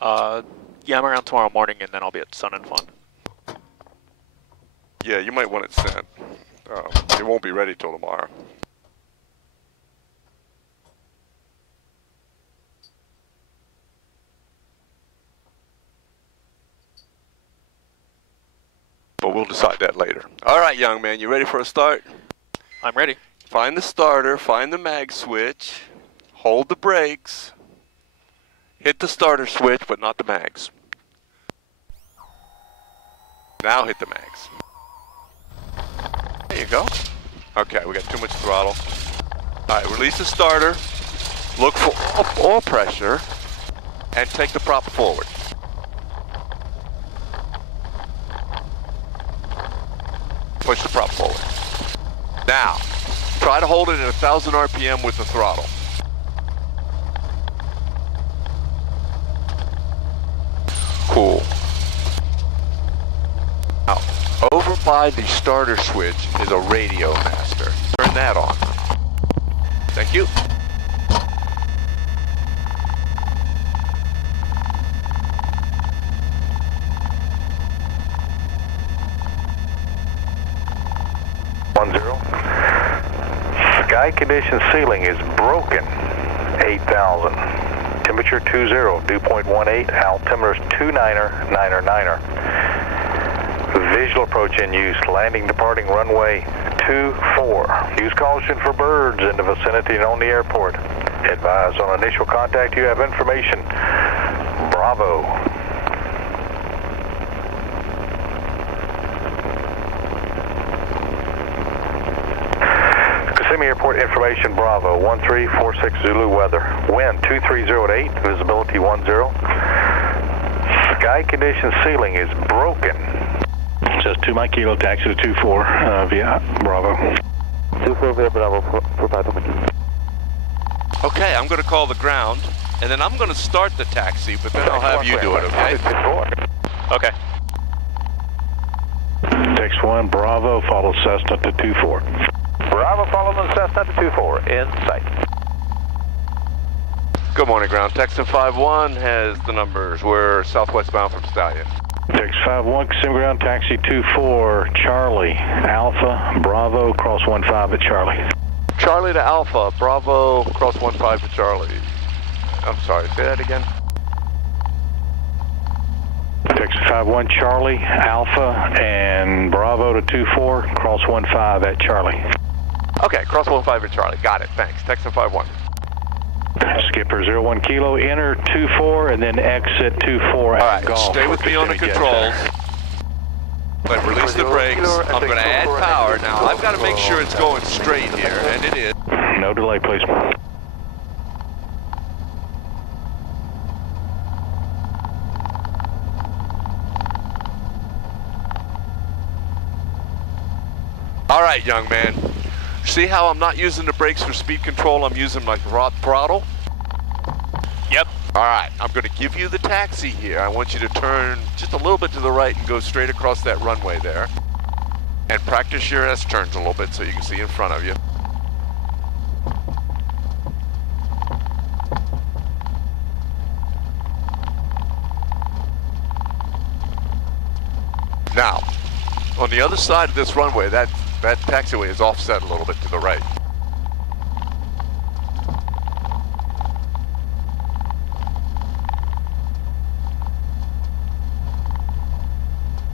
Yeah, I'm around tomorrow morning, and then I'll be at Sun and Fun. Yeah, you might want it sent. It won't be ready till tomorrow. But we'll decide that later. All right, young man, you ready for a start? I'm ready. Find the starter, find the mag switch, hold the brakes, hit the starter switch, but not the mags. Now hit the mags. There you go. Okay, we got too much throttle. All right, release the starter, look for oil pressure, and take the prop forward. Push the prop forward. Now, try to hold it at 1,000 RPM with the throttle. Cool. Now, over by the starter switch is a radio master. Turn that on. Thank you. Sky condition ceiling is broken, 8,000. Temperature 20, dew point 18, altimeter is 29er. Visual approach in use, landing departing runway 24. Use caution for birds in the vicinity and on the airport. Advise on initial contact you have information. Bravo. Kissimmee Airport information, Bravo, 1346 Zulu weather. Wind 2308, visibility 10. Sky condition ceiling is broken. Says 2 Mike Kilo, taxi to 24 via Bravo. 24 via Bravo for 5 minutes. Okay, I'm going to call the ground, and then I'm going to start the taxi, but then I'll have you do it, okay? Okay. Text 1, Bravo, follow Cessna to 24. Bravo, following Cessna to 24, in sight. Good morning, ground. Texan 5-1 has the numbers. We're southwest bound from Stallion. Text 5-1, Kissimmee ground, taxi 24, Charlie, Alpha, Bravo, cross 15 at Charlie. Charlie to Alpha, Bravo, cross 15 to Charlie. I'm sorry, say that again. Text 5-1, Charlie, Alpha, and Bravo to 24, cross 15 at Charlie. Okay, cross 15 at Charlie. Got it, thanks. Texan 5-1. Skipper 01 Kilo, enter 24 and then exit 24 at All right, Golf. stay with me on the controls. But release the brakes. I'm going to add power. Now, I've got to make sure it's going straight here, and it is. No delay, please. All right, young man. See how I'm not using the brakes for speed control? I'm using my throttle? Yep. All right, I'm going to give you the taxi here. I want you to turn just a little bit to the right and go straight across that runway there. And practice your S-turns a little bit so you can see in front of you. Now, on the other side of this runway, that taxiway is offset a little bit to the right.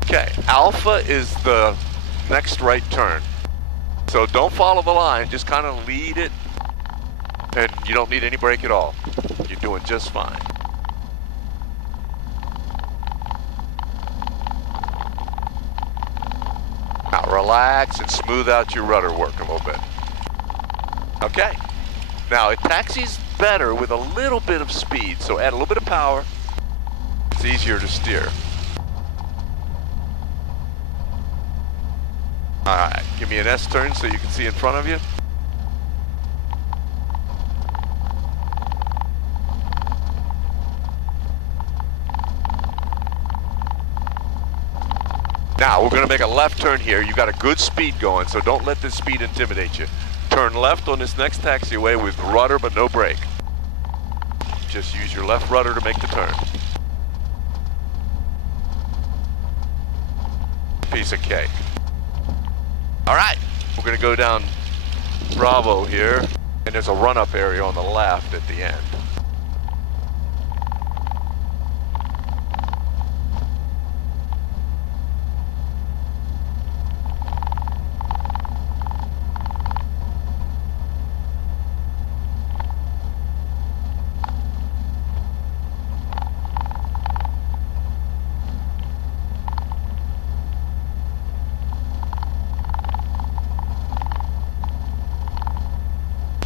Okay, Alpha is the next right turn. So don't follow the line, just kind of lead it, and you don't need any brake at all. You're doing just fine. Now relax and smooth out your rudder work a little bit. Okay. Now it taxis better with a little bit of speed, so add a little bit of power. It's easier to steer. Alright, give me an S-turn so you can see in front of you. Now, we're going to make a left turn here. You got a good speed going, so don't let this speed intimidate you. Turn left on this next taxiway with rudder but no brake. Just use your left rudder to make the turn. piece of cake. All right, we're gonna go down Bravo here, and there's a run-up area on the left at the end.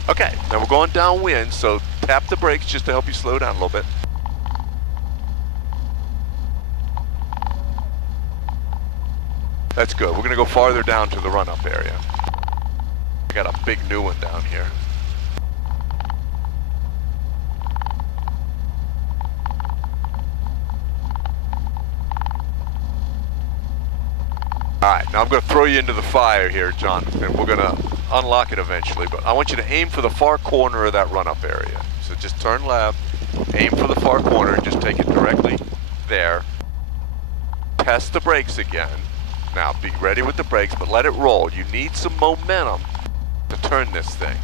Okay, now we're going downwind, so tap the brakes just to help you slow down a little bit. That's good. We're going to go farther down to the run-up area. I got a big new one down here. All right, now I'm going to throw you into the fire here, Jonathan. We're going to unlock it eventually, but I want you to aim for the far corner of that run-up area. So just turn left, aim for the far corner, and just take it directly there. Test the brakes again. Now be ready with the brakes, but let it roll. You need some momentum to turn this thing.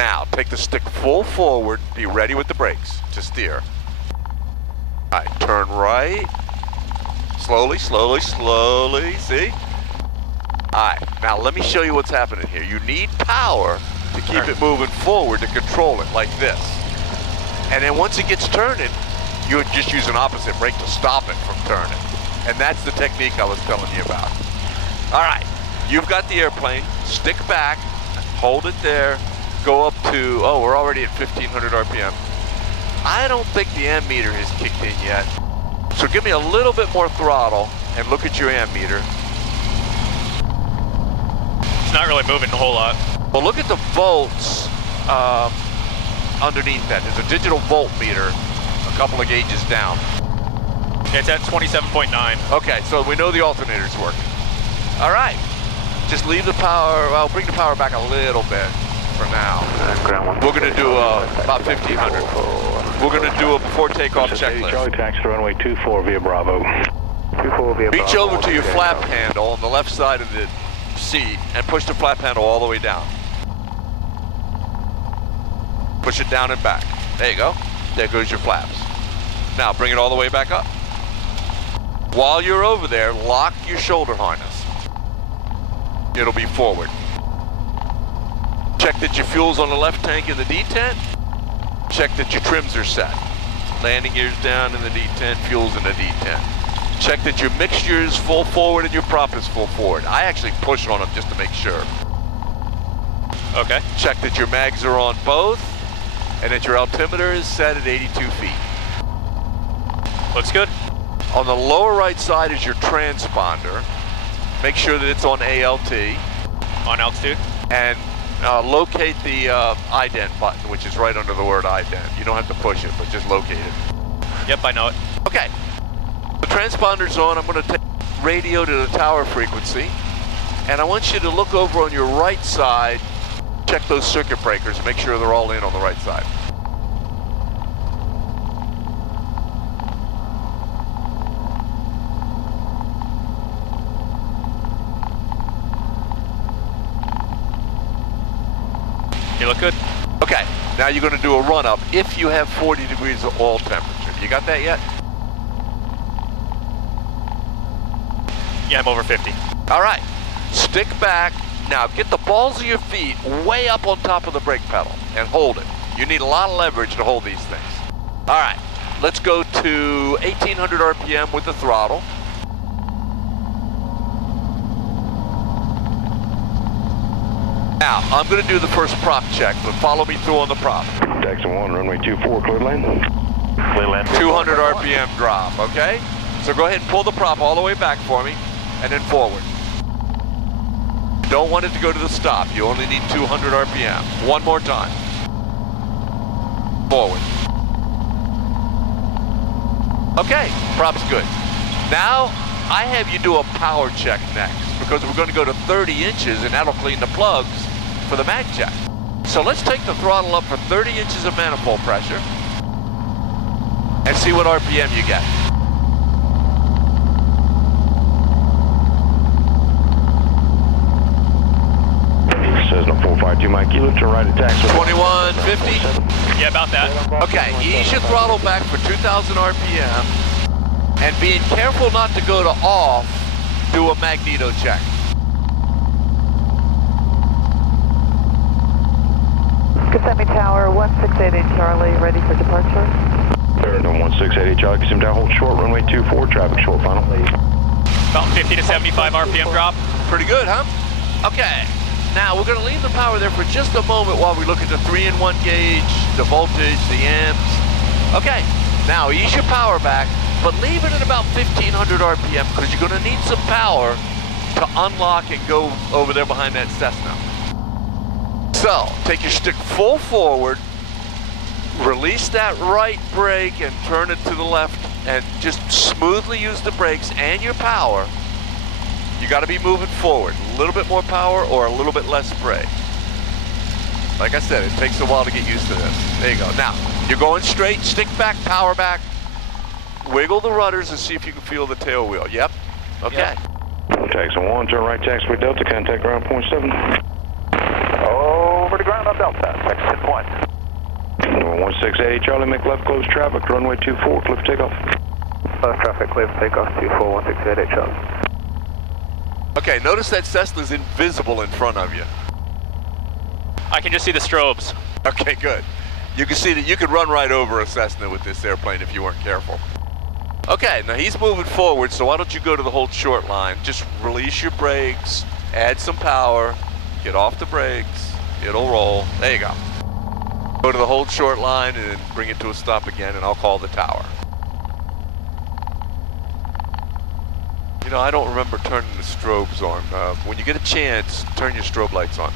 Now take the stick full forward, be ready with the brakes to steer. All right, turn right. Slowly, slowly, slowly, see? Alright, now let me show you what's happening here. You need power to keep it moving forward to control it like this. And then once it gets turning, you would just use an opposite brake to stop it from turning. And that's the technique I was telling you about. Alright, you've got the airplane, stick back, hold it there, go up to, oh, we're already at 1500 RPM. I don't think the ammeter has kicked in yet. So give me a little bit more throttle and look at your ammeter. It's not really moving a whole lot. Well, look at the volts underneath that. There's a digital voltmeter a couple of gauges down. Yeah, it's at 27.9. Okay, so we know the alternator's working. All right, just leave the power, well, bring the power back a little bit for now. We're gonna do about 1500. We're gonna do a before takeoff checklist. Charlie, taxi to runway 24 via Bravo. 24 via Bravo. Reach over to your flap handle on the left side of the seat and push the flap handle all the way down. Push it down and back. There you go. There goes your flaps. Now bring it all the way back up. While you're over there, lock your shoulder harness. It'll be forward. Check that your fuel's on the left tank in the detent. Check that your trims are set. Landing gear's down in the detent, fuel's in the detent. Check that your mixture is full forward and your prop is full forward. I actually push on them just to make sure. Okay. Check that your mags are on both and that your altimeter is set at 82 feet. Looks good. On the lower right side is your transponder. Make sure that it's on ALT. On altitude. And locate the ident button, which is right under the word ident. You don't have to push it, but just locate it. Yep, I know it. Okay. The transponder's on. I'm going to take radio to the tower frequency. And I want you to look over on your right side, check those circuit breakers, make sure they're all in on the right side. You look good. Okay, now you're going to do a run-up if you have 40 degrees of oil temperature. You got that yet? Yeah, I'm over 50. All right, stick back. Now get the balls of your feet way up on top of the brake pedal and hold it. You need a lot of leverage to hold these things. All right, let's go to 1800 RPM with the throttle. Now, I'm going to do the first prop check, but follow me through on the prop. Taxi 1, runway 24, clear lane. Clear lane. 200 RPM drop, okay? So go ahead and pull the prop all the way back for me, and then forward. Don't want it to go to the stop. You only need 200 RPM. One more time. Forward. Okay, prop's good. Now, I have you do a power check next, because we're going to go to 30 inches, and that'll clean the plugs for the mag check. So let's take the throttle up for 30 inches of manifold pressure and see what RPM you get. Cessna 452 Mike Kilo, turn right at taxi. 2150. Yeah, about that. Okay, ease your throttle back for 2,000 RPM, and being careful not to go to off, do a magneto check. Kissimmee Tower, 168 Charlie, ready for departure. Third on 168 Charlie, Kissimmee Tower, hold short, runway 24, traffic short, final. About 50 to 75 RPM drop. Pretty good, huh? Okay, now we're going to leave the power there for just a moment while we look at the 3-in-1 gauge, the voltage, the amps. Okay, now ease your power back, but leave it at about 1500 RPM because you're going to need some power to unlock and go over there behind that Cessna. So, take your stick full forward, release that right brake and turn it to the left, and just smoothly use the brakes and your power. You got to be moving forward. A little bit more power or a little bit less brake. Like I said, it takes a while to get used to this. There you go. Now, you're going straight, stick back, power back. Wiggle the rudders and see if you can feel the tail wheel. Yep. Okay. Yep. Taxi 1, turn right taxiway Delta, contact ground point 7. Over to ground on Delta, section 1. 168 Charlie, make left, close traffic, runway 24, cliff takeoff. Left traffic, cliff takeoff, 24, 168 Charlie. Okay, notice that Cessna's invisible in front of you. I can just see the strobes. Okay, good. You can see that you could run right over a Cessna with this airplane if you weren't careful. Okay, now he's moving forward, so why don't you go to the hold short line? Just release your brakes, add some power, get off the brakes, it'll roll. There you go. Go to the hold short line and then bring it to a stop again, and I'll call the tower. You know, I don't remember turning the strobes on. When you get a chance, turn your strobe lights on.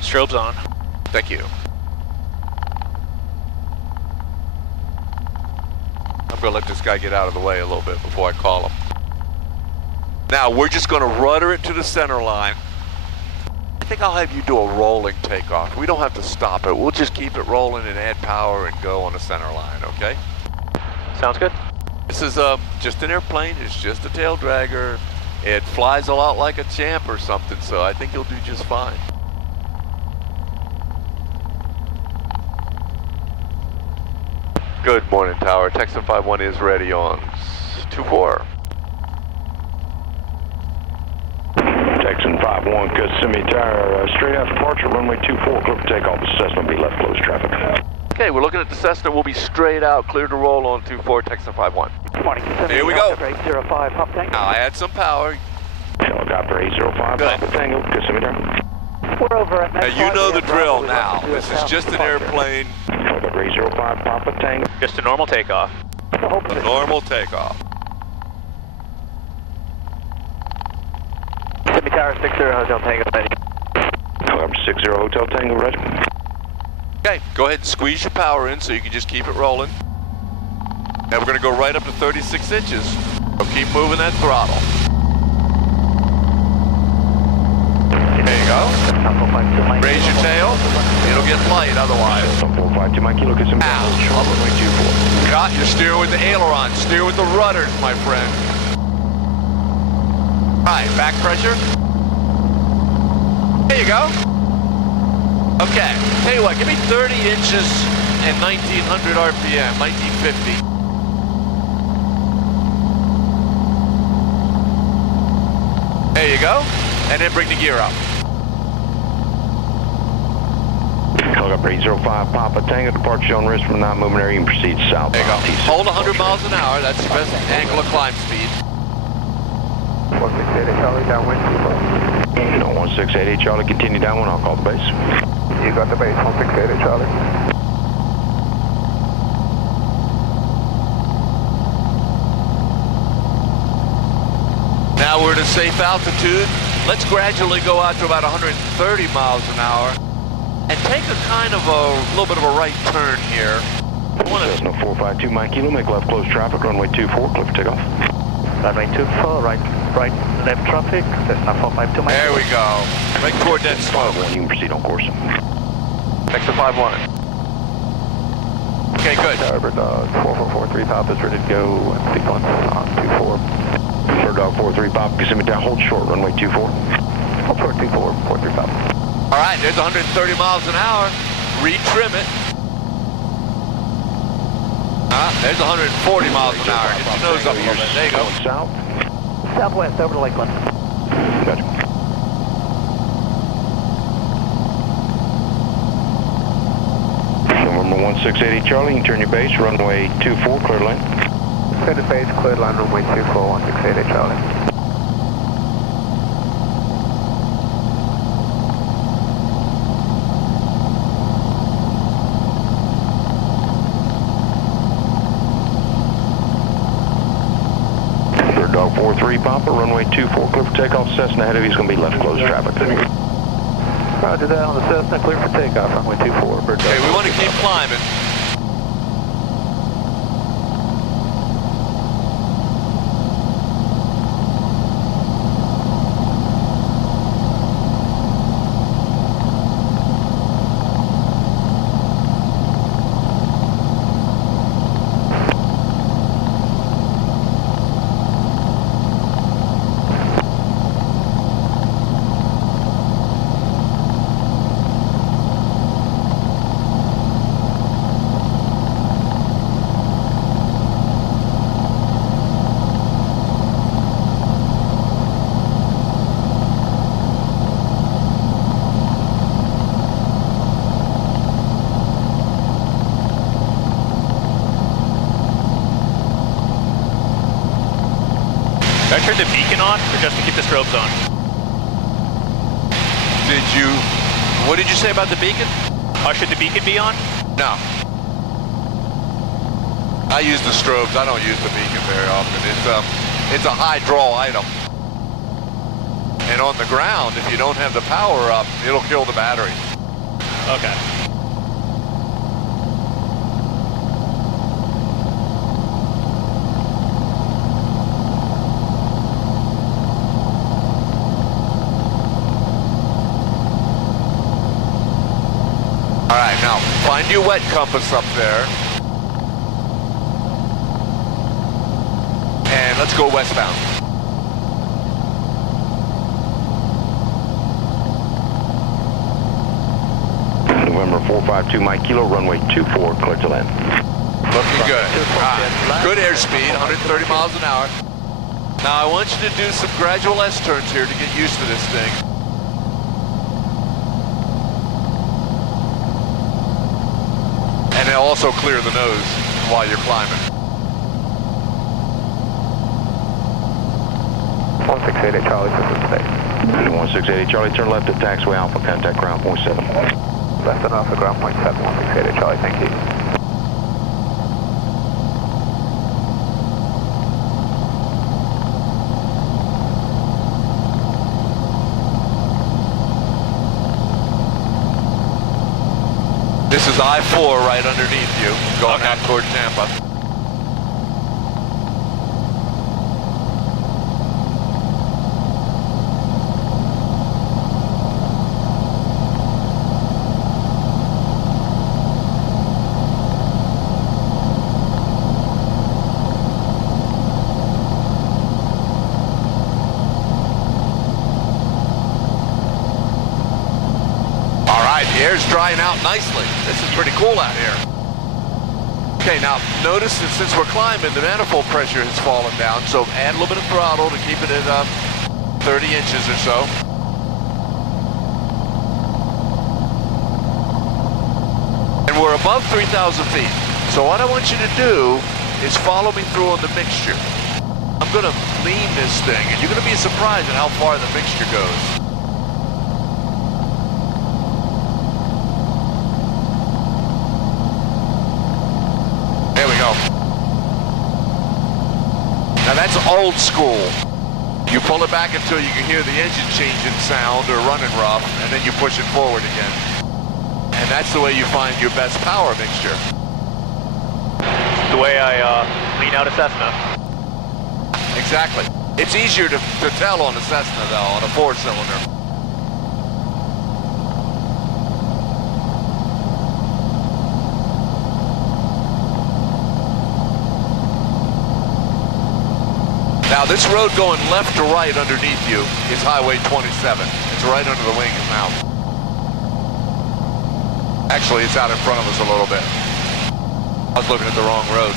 Strobes on. Thank you. I'm gonna let this guy get out of the way a little bit before I call him. Now, we're just gonna rudder it to the center line. I think I'll have you do a rolling takeoff. We don't have to stop it. We'll just keep it rolling and add power and go on the center line, okay? Sounds good. This is just an airplane. It's just a tail dragger. It flies a lot like a Champ or something, so I think you'll do just fine. Good morning, Tower. Texan 51 is ready on 24. Texan 51, Kissimmee Tower, straight after departure, runway 24, cliff takeoff, the Cessna will be left, close traffic. Okay, we're looking at the Cessna. We'll be straight out, clear to roll on 24, Texan 51. Morning, Kissimmee. Here we go. 805, pop tank. Now, add some power. Helicopter 805, Good. Papa Tango, Kissimmee Tower. We're over at Now, you know the drill now. This is just an airplane. Helicopter 805, Papa Tango. Just a normal takeoff. A normal takeoff. Kissimmee Tower, 60 Hotel Tango, ready. Helicopter 60 Hotel Tango, ready. Okay, go ahead and squeeze your power in so you can just keep it rolling. Now we're going to go right up to 36 inches. So keep moving that throttle. There you go. Raise your tail. It'll get light otherwise. 452 Mike Kilo, Kissimmee Tower, hold short, runway 24. Got you. Steer with the aileron. Steer with the rudders, my friend. All right, back pressure. There you go. Okay, tell you what, give me 30 inches and 1900 RPM, 1950. There you go, and then bring the gear up. Helicopter 805, Papa Tango, departure on risk from non-movement area and proceed south. There you go. Hold 100 miles an hour, that's your best angle of climb speed. 168 Charlie, downwind. No, 168 Charlie, continue downwind, I'll call the base. You got the base, 168 Charlie. Now we're at a safe altitude. Let's gradually go out to about 130 miles an hour and take a kind of a little bit of a right turn here. Cessna 452 Mike Kilo, make left close traffic, runway 24, cliff takeoff. Runway 24, right, left traffic, Cessna 452 Mike. There we go. Right toward that smoke. You can proceed on course. Texan 51. Okay, good. Starboard 4443 top is ready to go. Sequence on 24. Bird Dog 43 Pop, Kissimmee Tower, hold short, runway 24. Hold short 24, 435. All right, there's 130 miles an hour. Retrim it. There's 140 miles an hour. Get your nose up a little bit. There you go. Going south. Southwest over to Lakeland. Gotcha. November 1680 Charlie, you can turn your base, runway 24, clear line. Clear the base, clear line, runway 24, 1680 Charlie. Bird Dog 43 Papa, runway 24, clear for takeoff. Cessna ahead of you is going to be left closed traffic. Roger that on the Cessna, clear for takeoff, runway 24, Bird Dog. Okay, we want to keep climbing. Did I turn the beacon on, or just to keep the strobes on? What did you say about the beacon? Should the beacon be on? No. I use the strobes. I don't use the beacon very often. It's a high draw item. And on the ground, if you don't have the power up, it'll kill the battery. Okay. All right, now find your wet compass up there. And let's go westbound. November 452 Mike Kilo, runway 24, clear to land. Looking good. Good airspeed, 130 miles an hour. Now I want you to do some gradual S-turns here to get used to this thing. And then also clear the nose while you're climbing. 1680 Charlie, System State. 1680 Charlie, turn left at taxiway Alpha, contact ground point 7. Left and Alpha, ground point 7, 1680 Charlie, thank you. This is I-4 right underneath you, going out toward Tampa. The air's drying out nicely. This is pretty cool out here. Okay, now notice that since we're climbing, the manifold pressure has fallen down, so add a little bit of throttle to keep it at 30 inches or so. And we're above 3,000 feet. So what I want you to do is follow me through on the mixture. I'm gonna lean this thing, and you're gonna be surprised at how far the mixture goes. There we go. Now that's old school. You pull it back until you can hear the engine changing sound or running rough, and then you push it forward again. And that's the way you find your best power mixture. The way I lean out a Cessna. Exactly. It's easier to tell on a Cessna though, on a 4-cylinder. Now Now this road going left to right underneath you is Highway 27. It's right under the wing now. Actually, it's out in front of us a little bit. I was looking at the wrong road.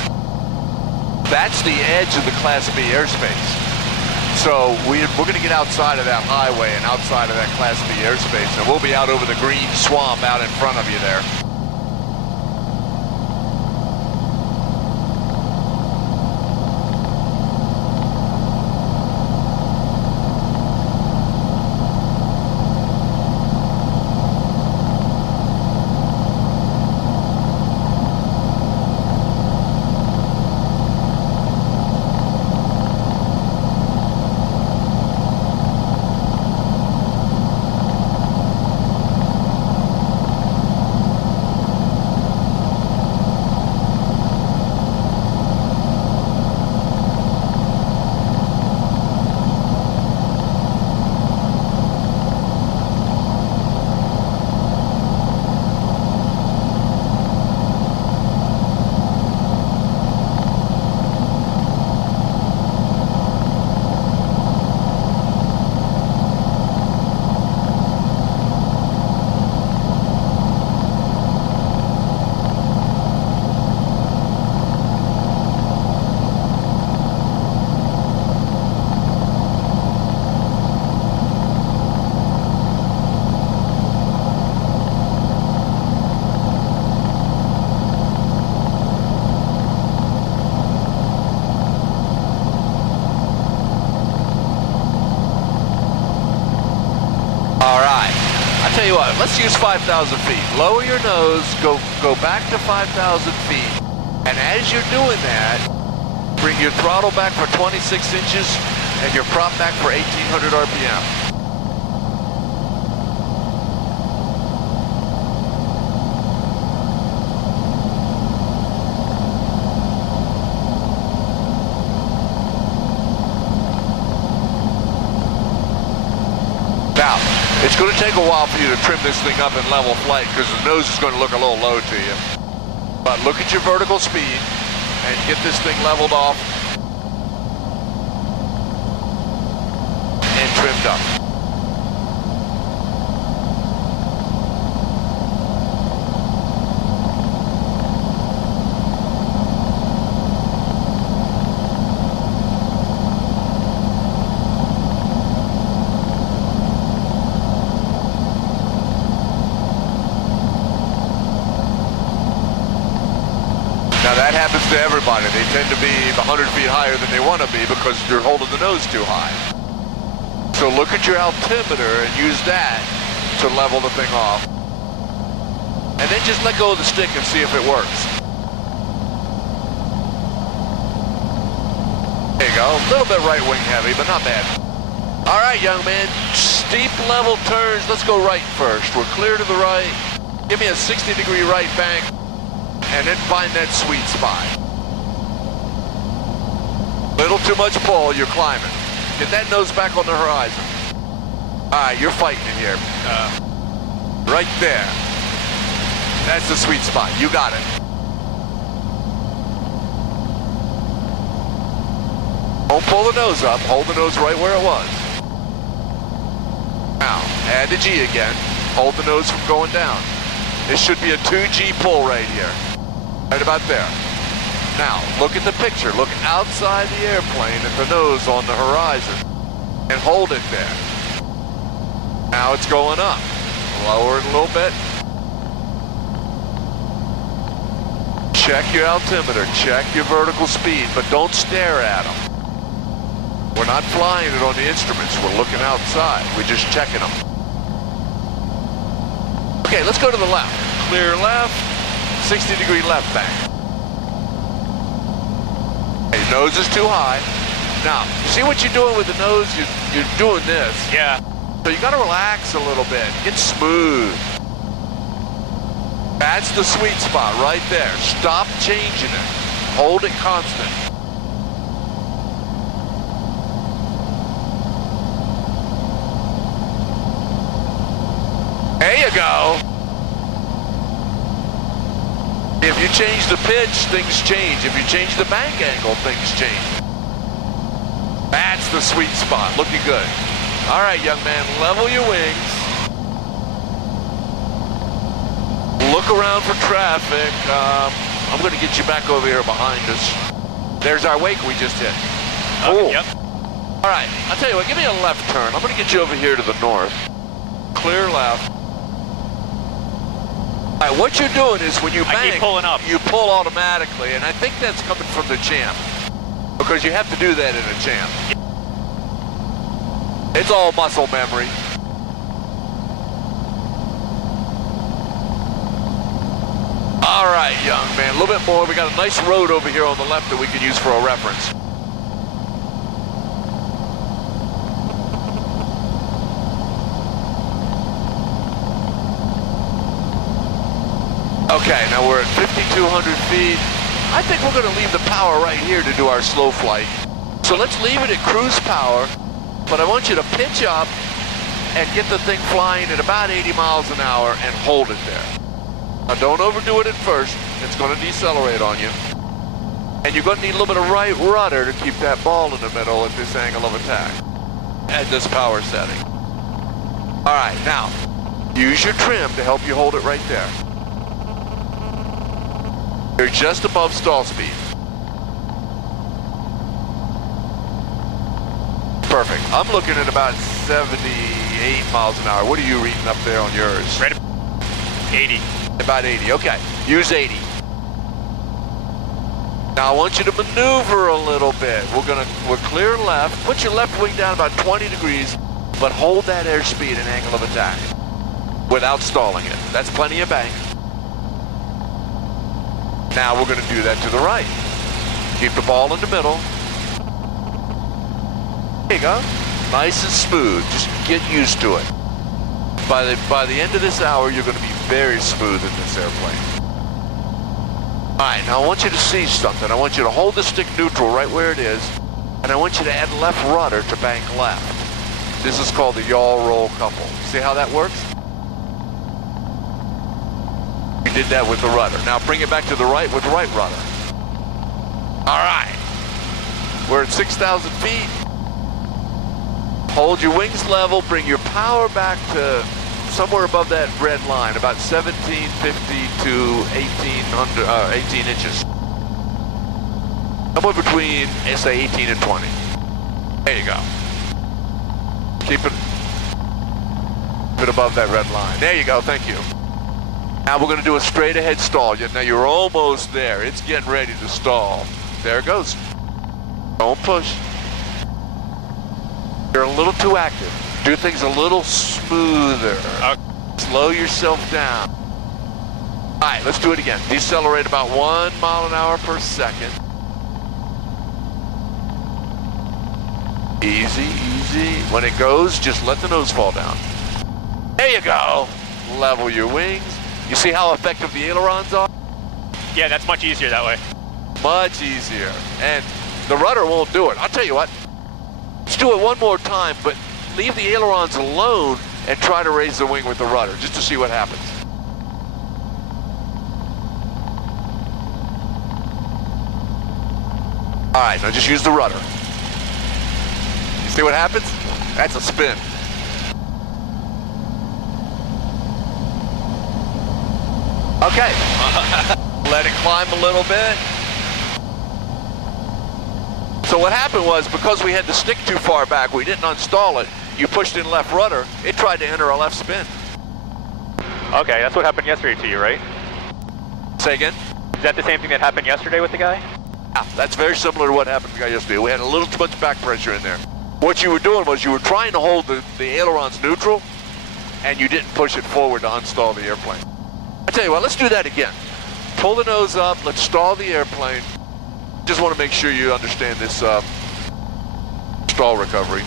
That's the edge of the Class B airspace. So we're going to get outside of that highway and outside of that Class B airspace, and we'll be out over the green swamp out in front of you there. Tell you what, let's use 5,000 feet. Lower your nose, go back to 5,000 feet. And as you're doing that, bring your throttle back for 26 inches and your prop back for 1,800 RPM. Now, it's going to take a while for you to trim this thing up in level flight because the nose is going to look a little low to you. But look at your vertical speed and get this thing leveled off and trimmed up. Now that happens to everybody. They tend to be 100 feet higher than they want to be because you're holding the nose too high. So look at your altimeter and use that to level the thing off. And then just let go of the stick and see if it works. There you go. A little bit right wing heavy, but not bad. All right, young man. Steep level turns. Let's go right first. We're clear to the right. Give me a 60-degree right bank. And then find that sweet spot. Little too much pull, you're climbing. Get that nose back on the horizon. All right, you're fighting it here. Right there. That's the sweet spot. You got it. Don't pull the nose up. Hold the nose right where it was. Now, add the G again. Hold the nose from going down. This should be a 2G pull right here. Right about there. Now, look at the picture. Look outside the airplane at the nose on the horizon. And hold it there. Now it's going up. Lower it a little bit. Check your altimeter. Check your vertical speed, but don't stare at them. We're not flying it on the instruments. We're looking outside. We're just checking them. Okay, let's go to the left. Clear left. 60-degree left bank. Your nose is too high. Now, see what you're doing with the nose? You're doing this. Yeah. So you got to relax a little bit. Get smooth. That's the sweet spot right there. Stop changing it. Hold it constant. There you go. If you change the pitch, things change. If you change the bank angle, things change. That's the sweet spot. Looking good. All right, young man, level your wings. Look around for traffic. I'm going to get you back over here behind us. There's our wake we just hit. Okay, yep. All right, I'll tell you what, give me a left turn. I'm going to get you over here to the north. Clear left. All right, what you're doing is when you bank, I keep pulling up. you pull automatically, and I think that's coming from the Champ, because you have to do that in a Champ. It's all muscle memory. All right, young man, a little bit more. We got a nice road over here on the left that we can use for a reference. Okay, now we're at 5,200 feet. I think we're going to leave the power right here to do our slow flight. So let's leave it at cruise power, but I want you to pitch up and get the thing flying at about 80 miles an hour and hold it there. Now don't overdo it at first. It's going to decelerate on you. And you're going to need a little bit of right rudder to keep that ball in the middle at this angle of attack, at this power setting. All right, now, use your trim to help you hold it right there. You're just above stall speed. Perfect. I'm looking at about 78 miles an hour. What are you reading up there on yours? Right, 80. About 80, okay. Use 80. Now I want you to maneuver a little bit. We're clear left. Put your left wing down about 20 degrees, but hold that airspeed and angle of attack without stalling it. That's plenty of bank. Now we're going to do that to the right. Keep the ball in the middle. There you go. Nice and smooth. Just get used to it. By the end of this hour, you're going to be very smooth in this airplane. All right, now I want you to see something. I want you to hold the stick neutral right where it is, and I want you to add left rudder to bank left. This is called the yaw roll couple. See how that works? We did that with the rudder. Now bring it back to the right with right rudder. All right. We're at 6,000 feet. Hold your wings level, bring your power back to somewhere above that red line, about 1750 to 18 inches. Somewhere between, say, 18 and 20. There you go. Keep it above that red line. There you go, thank you. Now we're going to do a straight ahead stall. Now you're almost there. It's getting ready to stall. There it goes. Don't push. You're a little too active. Do things a little smoother. Slow yourself down. All right, let's do it again. Decelerate about 1 mile an hour per second. Easy, easy. When it goes, just let the nose fall down. There you go. Level your wings. You see how effective the ailerons are? Yeah, that's much easier that way. Much easier. And the rudder won't do it. I'll tell you what. Let's do it one more time, but leave the ailerons alone and try to raise the wing with the rudder, just to see what happens. All right, now just use the rudder. You see what happens? That's a spin. Okay. Let it climb a little bit. So what happened was, because we had the stick too far back, we didn't install it. You pushed in left rudder, it tried to enter a left spin. Okay, that's what happened yesterday to you, right? Say again? Is that the same thing that happened yesterday with the guy? Yeah, that's very similar to what happened to the guy yesterday. We had a little too much back pressure in there. What you were doing was you were trying to hold the ailerons neutral, and you didn't push it forward to install the airplane. I tell you what, let's do that again. Pull the nose up, let's stall the airplane. Just want to make sure you understand this stall recovery.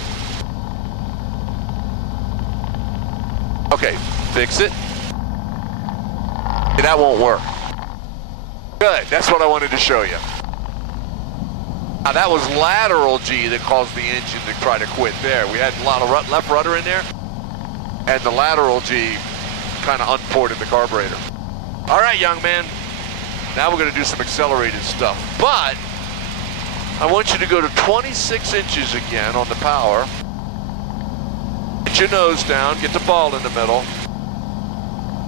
Okay, fix it. That won't work. Good, that's what I wanted to show you. Now that was lateral G that caused the engine to try to quit there. We had a lot of left rudder in there, and the lateral G kind of unported the carburetor. All right, young man. Now we're going to do some accelerated stuff. But I want you to go to 26 inches again on the power. Get your nose down, get the ball in the middle.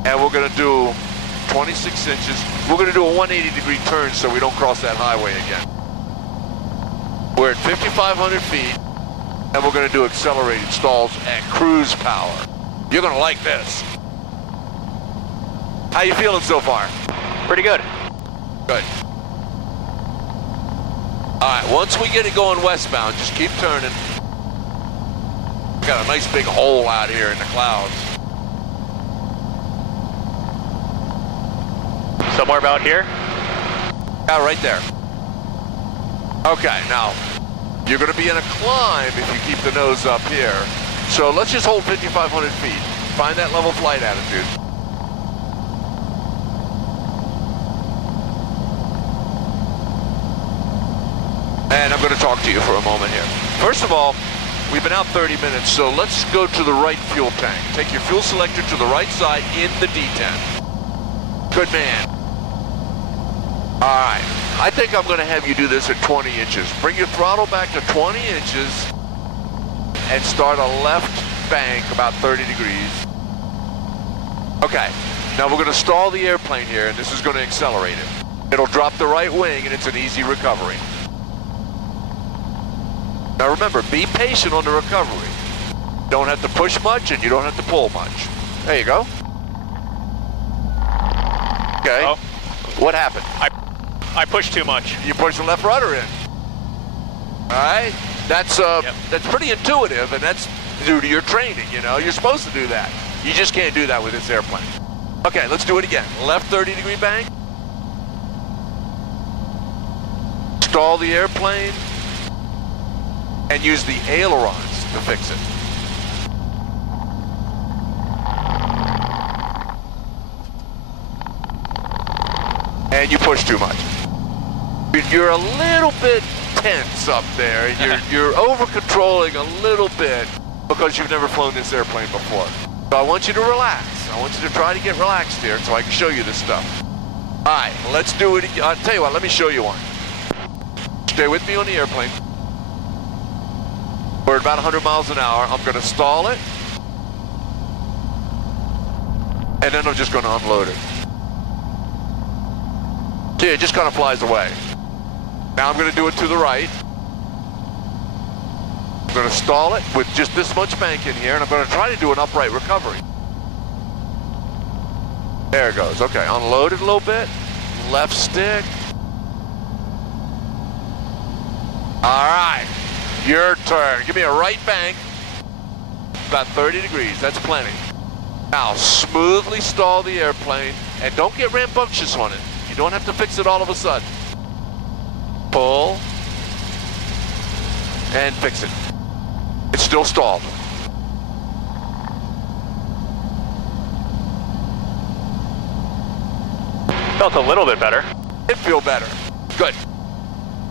And we're gonna do 26 inches. We're gonna do a 180-degree turn so we don't cross that highway again. We're at 5,500 feet, and we're gonna do accelerated stalls at cruise power. You're gonna like this. How you feeling so far? Pretty good. Good. All right, once we get it going westbound, just keep turning. Got a nice big hole out here in the clouds. Somewhere about here? Yeah, right there. Okay, now, you're gonna be in a climb if you keep the nose up here. So let's just hold 5,500 feet. Find that level flight attitude. And I'm gonna talk to you for a moment here. First of all, we've been out 30 minutes, so let's go to the right fuel tank. Take your fuel selector to the right side in the D10. Good man. All right, I think I'm gonna have you do this at 20 inches. Bring your throttle back to 20 inches and start a left bank about 30 degrees. Okay, now we're gonna stall the airplane here, and this is gonna accelerate it. It'll drop the right wing, and it's an easy recovery. Now remember, be patient on the recovery. You don't have to push much, and you don't have to pull much. There you go. Okay. Oh. What happened? I pushed too much. You push the left rudder in. All right? That's pretty intuitive, and that's due to your training, you know? You're supposed to do that. You just can't do that with this airplane. Okay, let's do it again. Left 30-degree bank. Stall the airplane. And use the ailerons to fix it. And you push too much. You're a little bit tense up there, and you're over-controlling a little bit because you've never flown this airplane before. So I want you to relax. I want you to try to get relaxed here so I can show you this stuff. All right, let's do it again. I'll tell you what, let me show you one. Stay with me on the airplane. We're at about 100 miles an hour. I'm gonna stall it. And then I'm just gonna unload it. See, it just kind of flies away. Now I'm gonna do it to the right. I'm gonna stall it with just this much bank in here, and I'm gonna try to do an upright recovery. There it goes. Okay, unload it a little bit. Left stick. All right. Your turn. Give me a right bank. About 30 degrees. That's plenty. Now, smoothly stall the airplane, and don't get rambunctious on it. You don't have to fix it all of a sudden. Pull. And fix it. It's still stalled. Felt a little bit better. It feel better. Good.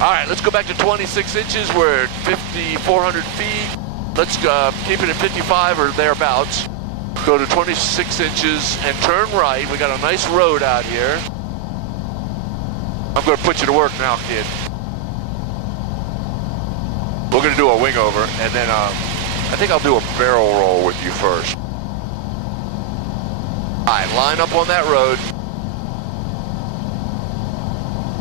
All right, let's go back to 26 inches. We're at 5,400 feet. Let's keep it at 55 or thereabouts. Go to 26 inches and turn right. We got a nice road out here. I'm gonna put you to work now, kid. We're gonna do a wing over, and then I think I'll do a barrel roll with you first. All right, line up on that road.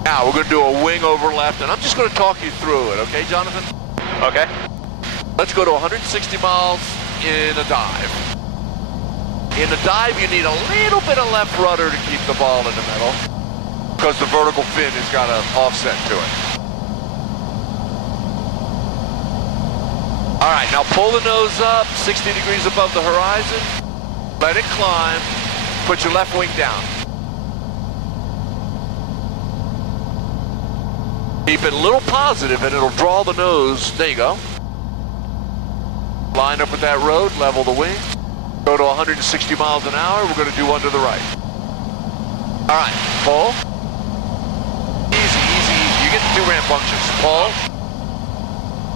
Now we're gonna do a wing over left, and I'm just gonna talk you through it, okay, Jonathan? Okay. Let's go to 160 miles in a dive. In the dive, you need a little bit of left rudder to keep the ball in the middle, because the vertical fin has got an offset to it. All right, now pull the nose up, 60 degrees above the horizon. Let it climb. Put your left wing down. Keep it a little positive and it'll draw the nose. There you go. Line up with that road, level the wing. Go to 160 miles an hour. We're going to do one to the right. All right, pull. Easy, easy, easy. You get too rambunctious. Pull.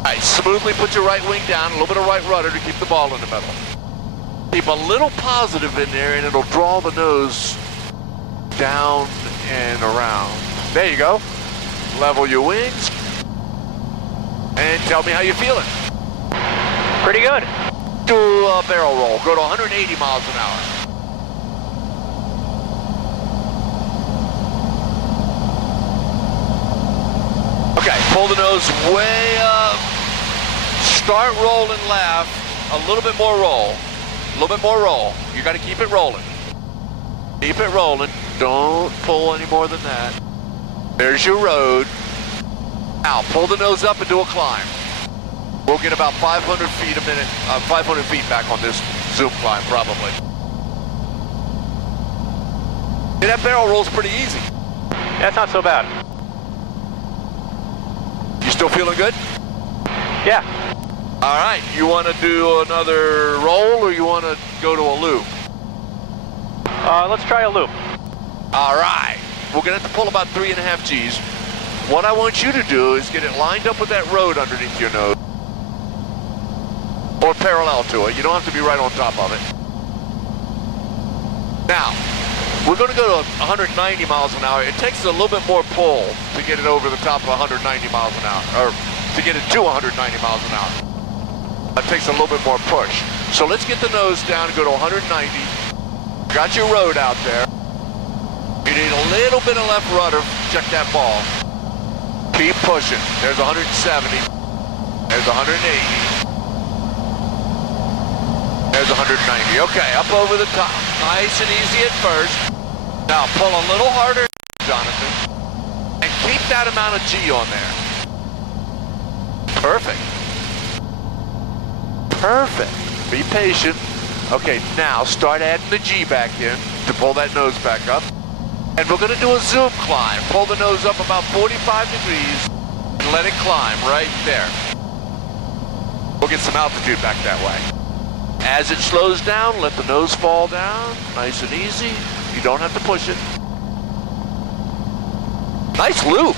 All right, smoothly put your right wing down, a little bit of right rudder to keep the ball in the middle. Keep a little positive in there and it'll draw the nose down and around. There you go. Level your wings. And tell me how you're feeling. Pretty good. Do a barrel roll. Go to 180 miles an hour. Okay, pull the nose way up. Start rolling left. A little bit more roll. A little bit more roll. You got to keep it rolling. Keep it rolling. Don't pull any more than that. There's your road. Now, pull the nose up and do a climb. We'll get about 500 feet a minute, 500 feet back on this zoom climb, probably. Yeah, that barrel roll's pretty easy. That's not so bad. You still feeling good? Yeah. All right, you want to do another roll or you want to go to a loop? Let's try a loop. All right, we're gonna have to pull about 3.5 Gs. What I want you to do is get it lined up with that road underneath your nose. Or parallel to it, you don't have to be right on top of it. Now, we're gonna go to 190 miles an hour. It takes a little bit more pull to get it over the top of 190 miles an hour, or to get it to 190 miles an hour. That takes a little bit more push. So let's get the nose down and go to 190. Got your road out there. You need a little bit of left rudder. Check that ball. Keep pushing. There's 170. There's 180. There's 190. Okay, up over the top. Nice and easy at first. Now pull a little harder, Jonathan. And keep that amount of G on there. Perfect. Perfect. Be patient. Okay, now start adding the G back in to pull that nose back up. And we're gonna do a zoom climb. Pull the nose up about 45 degrees and let it climb right there. We'll get some altitude back that way. As it slows down, let the nose fall down. Nice and easy. You don't have to push it. Nice loop.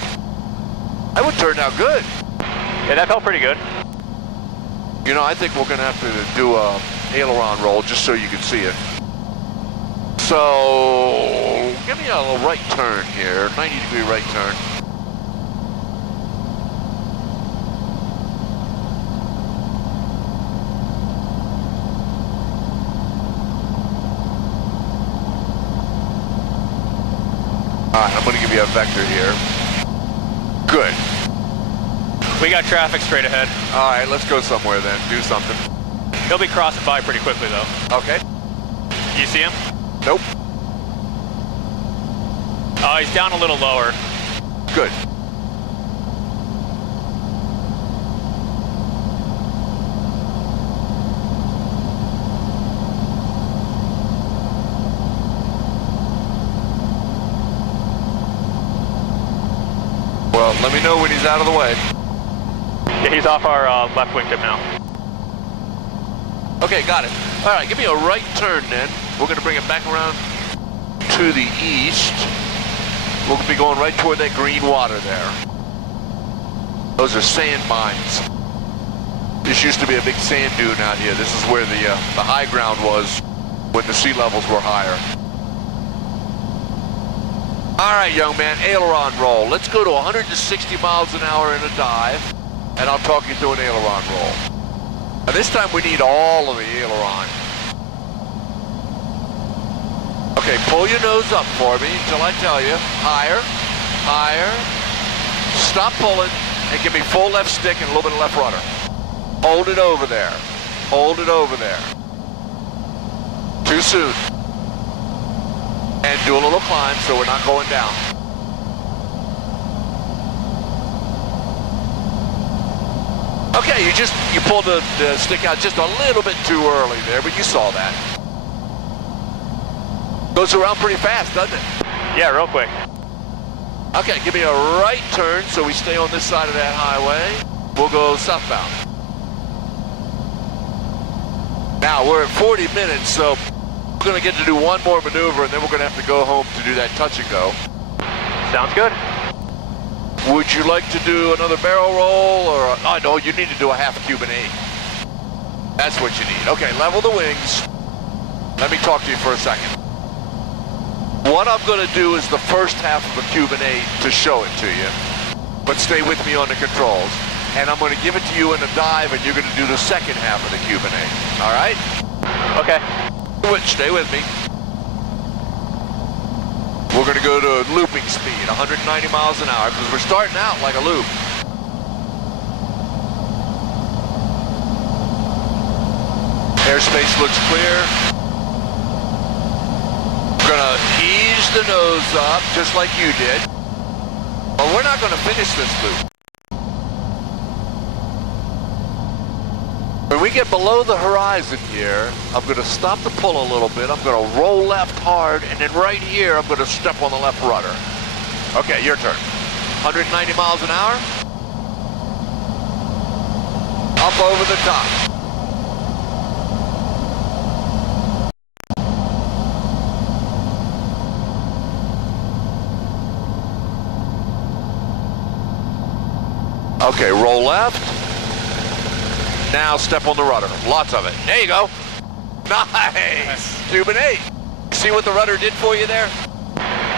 That would turn out good. Yeah, that felt pretty good. You know, I think we're gonna have to do a aileron roll just so you can see it. So, give me a little right turn here, 90-degree right turn. All right, I'm gonna give you a vector here. Good. We got traffic straight ahead. All right, let's go somewhere then, do something. He'll be crossing by pretty quickly though. Okay. You see him? Nope. Oh, he's down a little lower. Good. Well, let me know when he's out of the way. Yeah, he's off our left wingtip now. Okay, got it. All right, give me a right turn then. We're gonna bring it back around to the east. We'll be going right toward that green water there. Those are sand mines. This used to be a big sand dune out here. This is where the high ground was when the sea levels were higher. All right, young man, aileron roll. Let's go to 160 miles an hour in a dive, and I'll talk you through an aileron roll. Now this time we need all of the aileron. Okay, pull your nose up for me until I tell you. Higher, higher. Stop pulling and give me full left stick and a little bit of left rudder. Hold it over there. Hold it over there. Too soon. And do a little climb so we're not going down. Okay, you pulled the stick out just a little bit too early there, but you saw that. Goes around pretty fast, doesn't it? Yeah, real quick. Okay, give me a right turn so we stay on this side of that highway. We'll go southbound. Now, we're at 40 minutes, so we're going to get to do one more maneuver, and then we're going to have to go home to do that touch and go. Sounds good. Would you like to do another barrel roll, or... Oh, no, you need to do a half Cuban 8. That's what you need. Okay, level the wings. Let me talk to you for a second. What I'm going to do is the first half of a Cuban 8 to show it to you. But stay with me on the controls. and I'm going to give it to you in a dive, and you're going to do the second half of the Cuban 8. All right? Okay. Stay with me. We're going to go to looping speed, 190 miles an hour, because we're starting out like a loop. Airspace looks clear. We're going to ease the nose up, just like you did. But we're not going to finish this loop. When we get below the horizon here, I'm going to stop the pull a little bit. I'm going to roll left hard, and then right here, I'm going to step on the left rudder. Okay, your turn. 190 miles an hour. Up over the top. Okay, roll left. Now step on the rudder. Lots of it. There you go. Nice. Cuban 8. See what the rudder did for you there?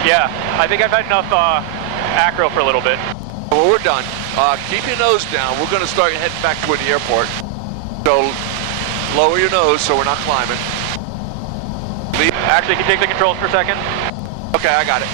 Yeah, I think I've had enough acro for a little bit. Well, we're done. Keep your nose down. We're going to start heading back toward the airport. So lower your nose so we're not climbing. Actually, can you take the controls for a second? Okay, I got it.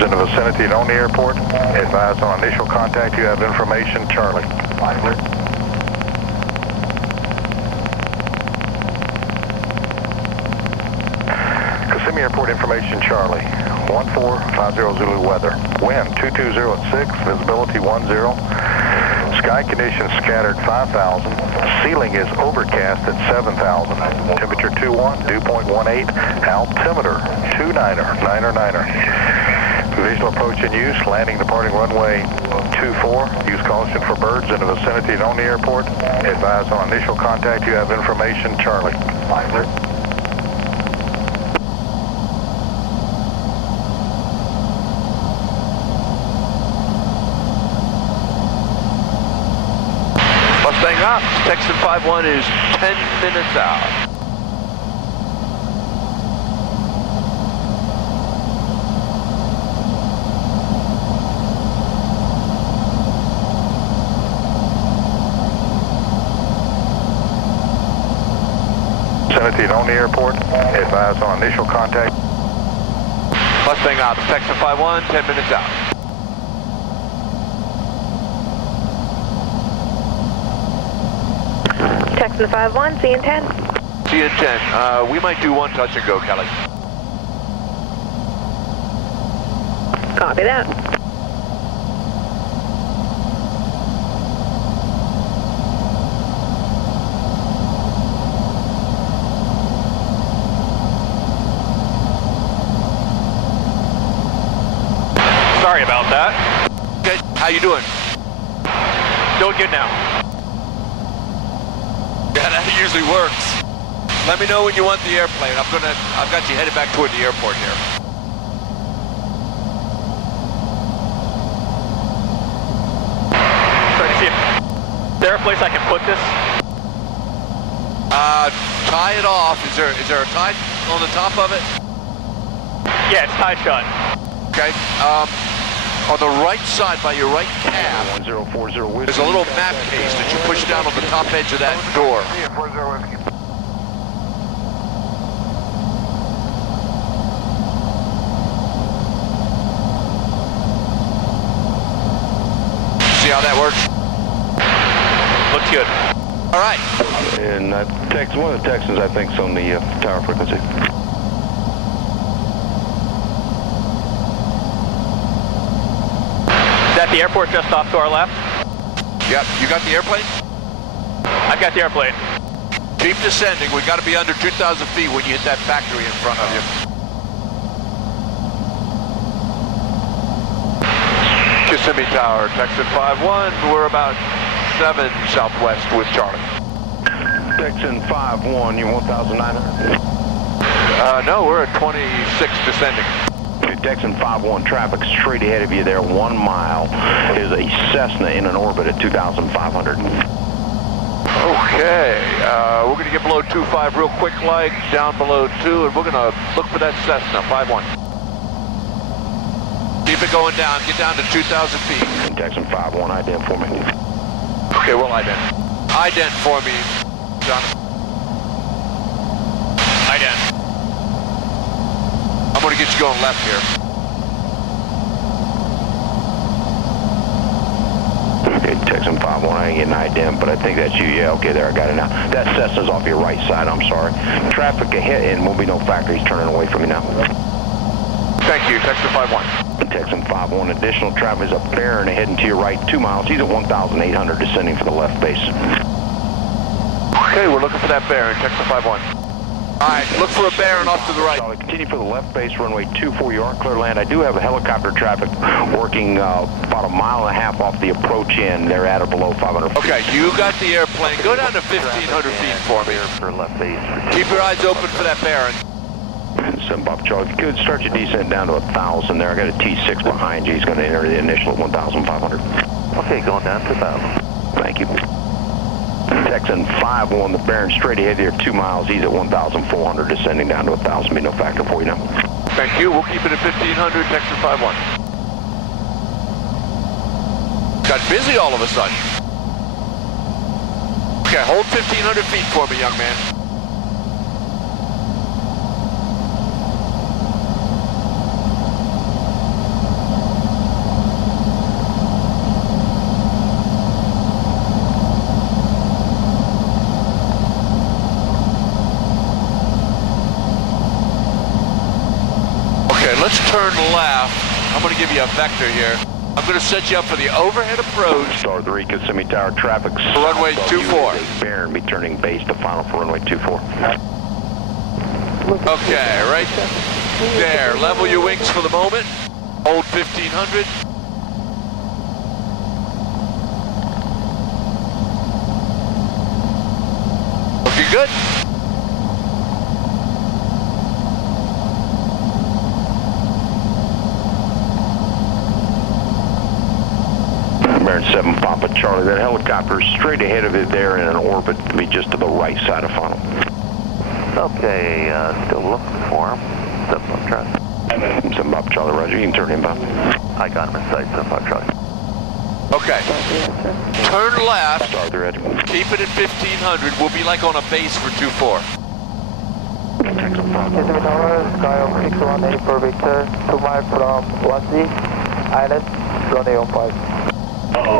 In the vicinity and on the airport. Advise on initial contact. You have information. Charlie. Kissimmee Airport information. Charlie. 1450 Zulu weather. Wind 220 at 6. Visibility 10. Sky conditions scattered 5,000. Ceiling is overcast at 7,000. Temperature 21. Dew point 18. Altimeter 29er. Visual approach in use, landing departing runway 24. Use caution for birds in the vicinity and on the airport. Advise on initial contact. You have information. Charlie. Mustang up. Texan 51 is 10 minutes out. Vicinity on the airport. Advise on initial contact. Mustang up. Texan 51, 10 minutes out. Texan 51, see you in 10. See you in 10. We might do one touch and go, Kelly. Copy that. Sorry about that. Okay, how you doing? Doing good now. Yeah, that usually works. Let me know when you want the airplane. I've got you headed back toward the airport here. Trying to see if there a place I can put this. Tie it off. Is there a tie on the top of it? Yeah, it's tied shut. Okay. On the right side by your right cab, 1040 there's a little map case that you push down on the top edge of that door. See how that works? Looks good. All right. And one of the Texans, I think, is on the tower frequency. Is that the airport just off to our left? Yep. You got the airplane? I've got the airplane. Keep descending. We got to be under 2,000 feet when you hit that factory in front of you. Kissimmee Tower, Texan 51. We're about 7 southwest with Charlie. Texan 51, you 1,900. No, we're at 26 descending. Texan 5-1 traffic straight ahead of you there, 1 mile, is a Cessna in an orbit at 2,500. Okay, we're going to get below 2.5 real quick, like down below 2, and we're going to look for that Cessna 5-1. Keep it going down. Get down to 2,000 feet. Texan 5-1, ident for me. Okay, we'll ident. Ident for me, Jonathan. Ident. I'm going to get you going left here. Okay, Texan 5-1, I ain't getting ident, but I think that's you. Yeah, okay, there, I got it now. That Cessna's off your right side, I'm sorry. Traffic ahead, and will be no factories turning away from you now. Thank you, Texan 5-1. Texan 5-1, additional traffic is up Barron heading to your right 2 miles. He's at 1,800 descending for the left base. Okay, we're looking for that Baron, Texan 5-1. All right, look for a Baron off to the right. Continue for the left base, runway 24, you are clear land. I do have a helicopter traffic working about 1.5 miles off the approach end. They're at or below 500 feet. Okay, you got the airplane. Go down to 1,500 feet for me. For left base. Keep your eyes open for that Baron. 7 Bob Charlie, if you could start your descent down to 1,000 there. I got a T6 behind you. He's going to enter the initial at 1,500. Okay, going down to 1,000. Thank you. Texan 5-1, the Baron straight ahead here 2 miles. He's at 1,400 descending down to 1,000. Be no factor for you now. Thank you, we'll keep it at 1,500, Texan 5-1. Got busy all of a sudden. Okay, hold 1,500 feet for me, young man. Let's turn left. I'm going to give you a vector here. I'm going to set you up for the overhead approach. Star 3, Kissimmee Tower traffic. Runway 24. Baron be turning base to final for runway 24. Okay, right there. Level your wings for the moment. Hold 1,500. Looking good. Baron 7 Papa Charlie, that helicopter is straight ahead of it there in an orbit to be just to the right side of final. Okay, still looking for him. 7 Papa Charlie. 7 Papa Charlie, roger. You can turn inbound. I got him in sight, 7 Papa Charlie. Okay. Turn left. Star 3, roger. Keep it at 1,500. We'll be like on a base for 2-4. Kissimmee Tower, Sky 618 for Victor, 2 miles from Wazi Island, runway 15.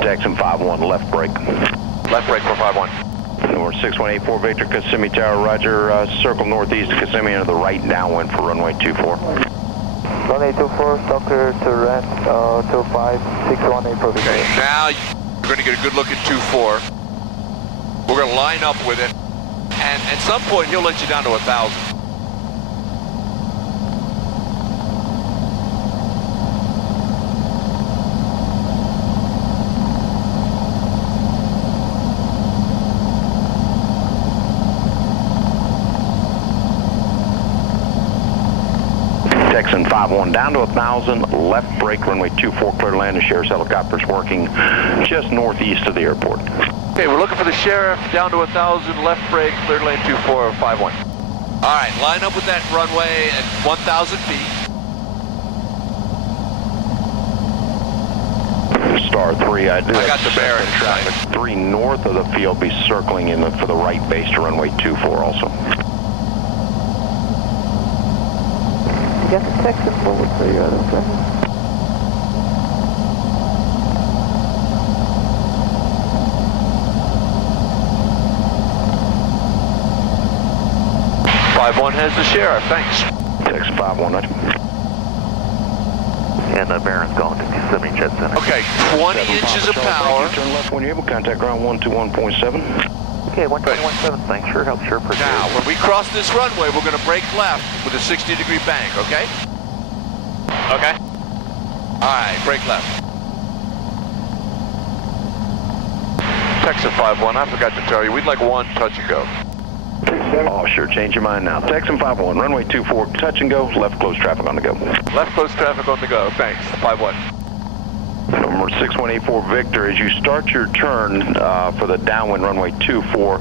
Texan 5-1, left brake. Left brake for 5-1. Number 6184 Victor, Kissimmee Tower, roger. Circle northeast Kissimmee into the right downwind for runway 24. Runway 24, Stalker to rent, 25618 for Victor. Okay, now you're going to get a good look at 2-4. We're going to line up with it. And at some point, he'll let you down to 1,000. Texan 5-1 down to 1,000, left brake, runway 24, clear to land. The sheriff's helicopter's working just northeast of the airport. Okay, we're looking for the sheriff, down to 1,000, left brake, clear lane 24, 5-1. All right, line up with that runway at 1,000 feet. Star 3, I got the Baron traffic. 3 north of the field, be circling in for the right base to runway 24 also. Get the Texan forward for your other friend. Has the sheriff, thanks. Texan 5-1, roger. And the Baron's going to Kissimmee Jet Center. Okay, 20 inches of power. Turn left when you're able. Contact ground 121.7. Okay, 121.7, thanks. Sure helps, sure appreciate Now, it. when we cross this runway, we're going to brake left with a 60-degree bank, okay? Okay. All right, brake left. Texan 5-1, I forgot to tell you, we'd like 1 touch and go. Oh, sure. Change your mind now. Texan 5-1, runway 24, touch and go, left close traffic on the go. Left close traffic on the go. Thanks. 5-1. Number 6184 Victor, as you start your turn for the downwind runway 24,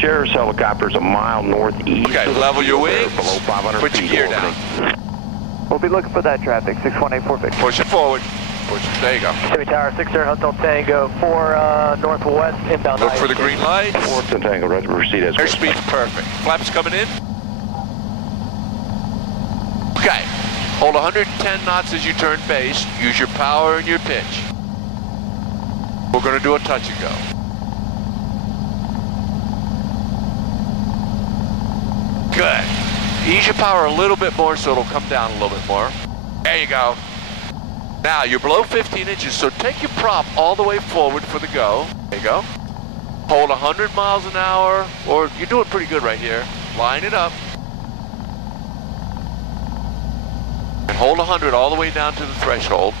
Sheriff's helicopter is a mile northeast. Okay, level your wings, below 500 put your feet gear orbiting. down. We'll be looking for that traffic. 6184 Victor. Push it forward. Push it, there you go. Jimmy Tower, 6 Air Hotel Tango, 4 northwest, inbound. Look for the green lights. Fourth and Tango, ready to proceed as Airspeed's perfect. Flaps coming in. Okay, hold 110 knots as you turn base. Use your power and your pitch. We're gonna do a touch and go. Good. Ease your power a little bit more so it'll come down a little bit more. There you go. Now, you're below 15 inches, so take your prop all the way forward for the go. There you go. Hold 100 miles an hour, or you're doing pretty good right here. Line it up. And hold 100 all the way down to the threshold.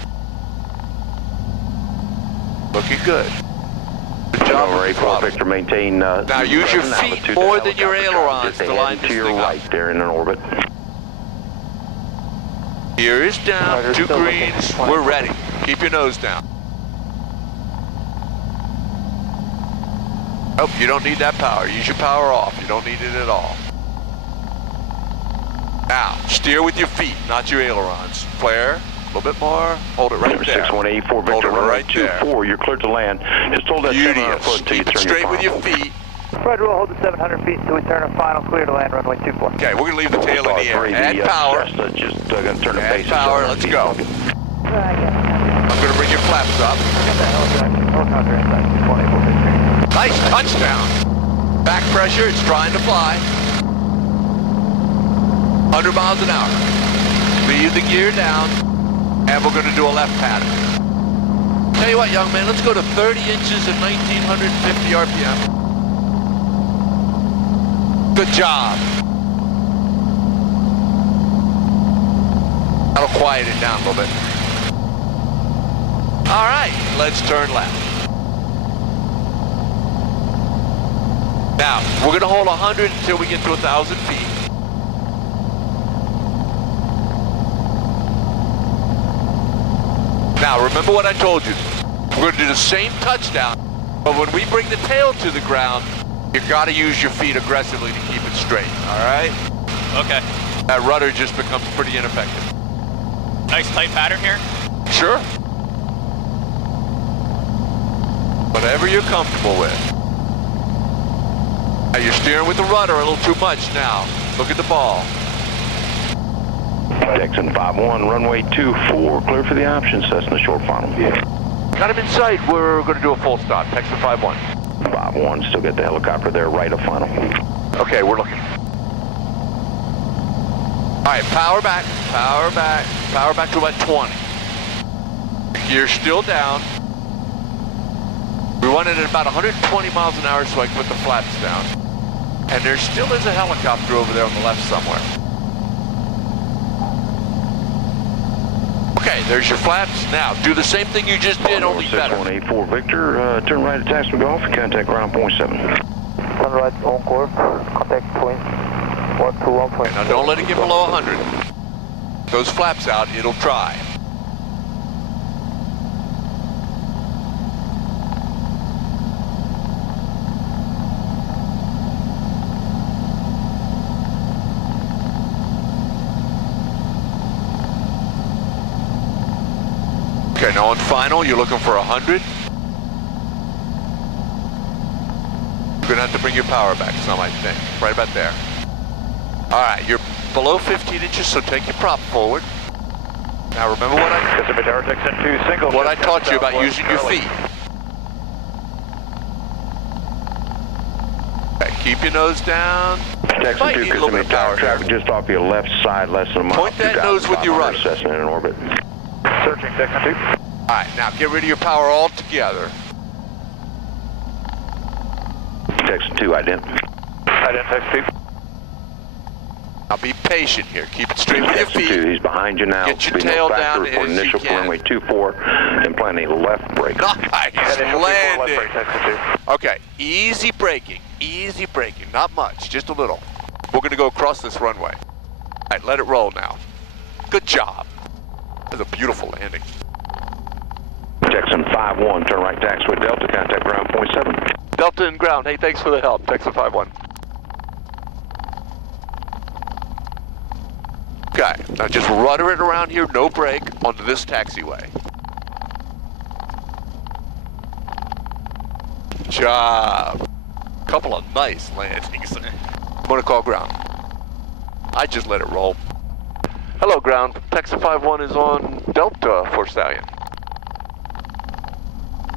Looking good. Good job with the throttle. Victor, maintain. Now use your feet more than your ailerons to line this to your thing up. right there in an orbit. Gear is down, 2 greens, we're ready. Keep your nose down. Nope, you don't need that power. Use your power off. You don't need it at all. Now, steer with your feet, not your ailerons. Flare, a little bit more. Hold it right Number there. 6184 Victor, Hold it runway right there. 24, you're cleared to land. Just hold that 700 foot until you Keep it turn straight your with your prop. feet. Fred, we'll hold the 700 feet until we turn a final clear to land runway 24. Okay, we're gonna leave the tail in the air. Add power. Just gonna turn the Add base. power, let's go. I'm gonna bring your flaps up. Nice touchdown. Back pressure, it's trying to fly. 100 miles an hour. Leave the gear down, and we're gonna do a left pattern. Tell you what, young man, let's go to 30 inches at 1950 RPM. Good job. That'll quiet it down a little bit. All right, let's turn left. Now, we're gonna hold 100 until we get to 1,000 feet. Now, remember what I told you. We're gonna do the same touchdown, but when we bring the tail to the ground, you gotta use your feet aggressively to keep it straight, all right? Okay. That rudder just becomes pretty ineffective. Nice tight pattern here. Sure. Whatever you're comfortable with. Now you're steering with the rudder a little too much now. Look at the ball. Texan 5-1, runway 24, clear for the option, Cessna short final. Got him in sight. We're going to do a full stop. Texan 5-1. 5-1, still get the helicopter there, right of final. Okay, we're looking. All right, power back to about 20. Gear's still down. We want it at about 120 miles an hour so I can put the flaps down. And there still is a helicopter over there on the left somewhere. Okay, there's your flaps. Now, do the same thing you just did, only better. 6184 Victor, turn right at taxiway Golf, contact ground point 7. Turn right on course, contact point 121.4. Now, don't let it get below 100. Those flaps out, it'll try. Okay, now on final, you're looking for 100. You're gonna have to bring your power back some, I think. Right about there. All right, you're below 15 inches, so take your prop forward. Now remember what I taught you about using your feet. Okay, keep your nose down. Texan Might 2, need a little bit of power traffic here. just off your left side, less than a mile. Point that nose with your rudder. Cessna in orbit. Searching Texan 2. All right, now get rid of your power altogether. Texan 2, ident. Texan 2. Now be patient here. Keep it straight with your Texan 2, feet. he's behind you now. Get your Be no tail factor down for as you initial can. runway 24 and plan a left brake. Nice landing. Texan 2. Okay, easy braking, not much, just a little. We're gonna go across this runway. All right, let it roll now. Good job. That's a beautiful landing. Texan 5-1, turn right taxiway Delta, contact ground point 7. Delta and ground. Hey, thanks for the help. Texan 5-1. Okay, now just rudder it around here, no brake, onto this taxiway. Good job. Couple of nice landings there. I'm gonna call ground. I just let it roll. Hello, ground. Texan 5-1 is on Delta for Stallion.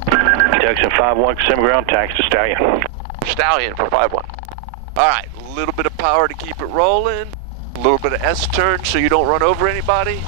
Texan 5-1, sim ground, taxi to Stallion. Stallion for 5-1. All right, a little bit of power to keep it rolling. A little bit of S-turn so you don't run over anybody.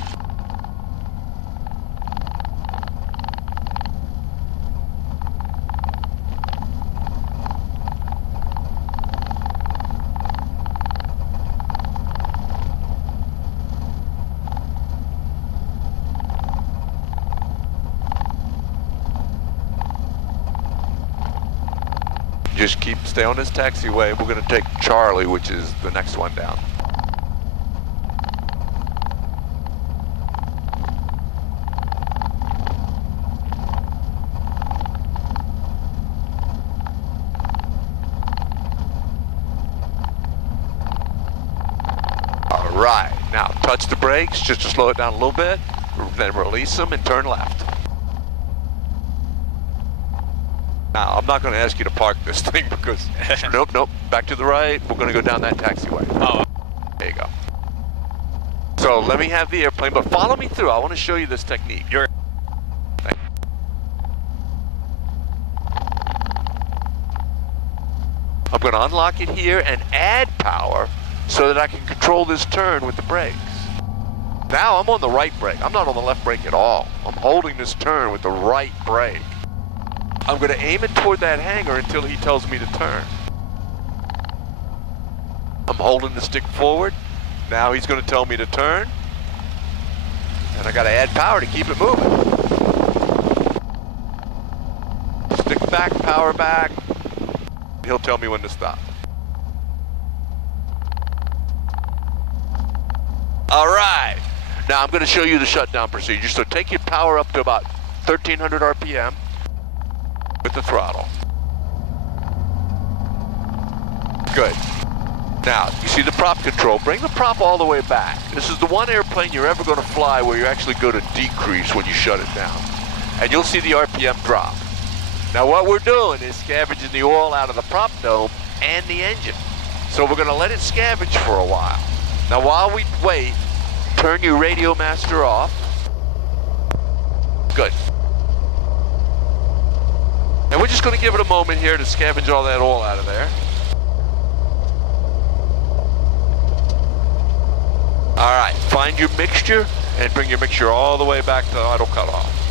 Just stay on this taxiway. We're gonna take Charlie, which is the next one down. All right, now touch the brakes just to slow it down a little bit, then release them and turn left. Now, I'm not going to ask you to park this thing because, nope, back to the right. We're going to go down that taxiway. Oh. There you go. So let me have the airplane, but follow me through. I want to show you this technique. I'm going to unlock it here and add power so that I can control this turn with the brakes. Now I'm on the right brake. I'm not on the left brake at all. I'm holding this turn with the right brake. I'm going to aim it toward that hangar until he tells me to turn. I'm holding the stick forward. Now he's going to tell me to turn. And I got to add power to keep it moving. Stick back, power back. He'll tell me when to stop. All right. Now I'm going to show you the shutdown procedure. So take your power up to about 1300 RPM. With the throttle. Good. Now, you see the prop control. Bring the prop all the way back. This is the one airplane you're ever going to fly where you actually go to decrease when you shut it down. And you'll see the RPM drop. Now, what we're doing is scavenging the oil out of the prop dome and the engine. So we're going to let it scavenge for a while. Now, while we wait, turn your radio master off. Good. And we're just going to give it a moment here to scavenge all that oil out of there. All right, find your mixture and bring your mixture all the way back to idle cutoff.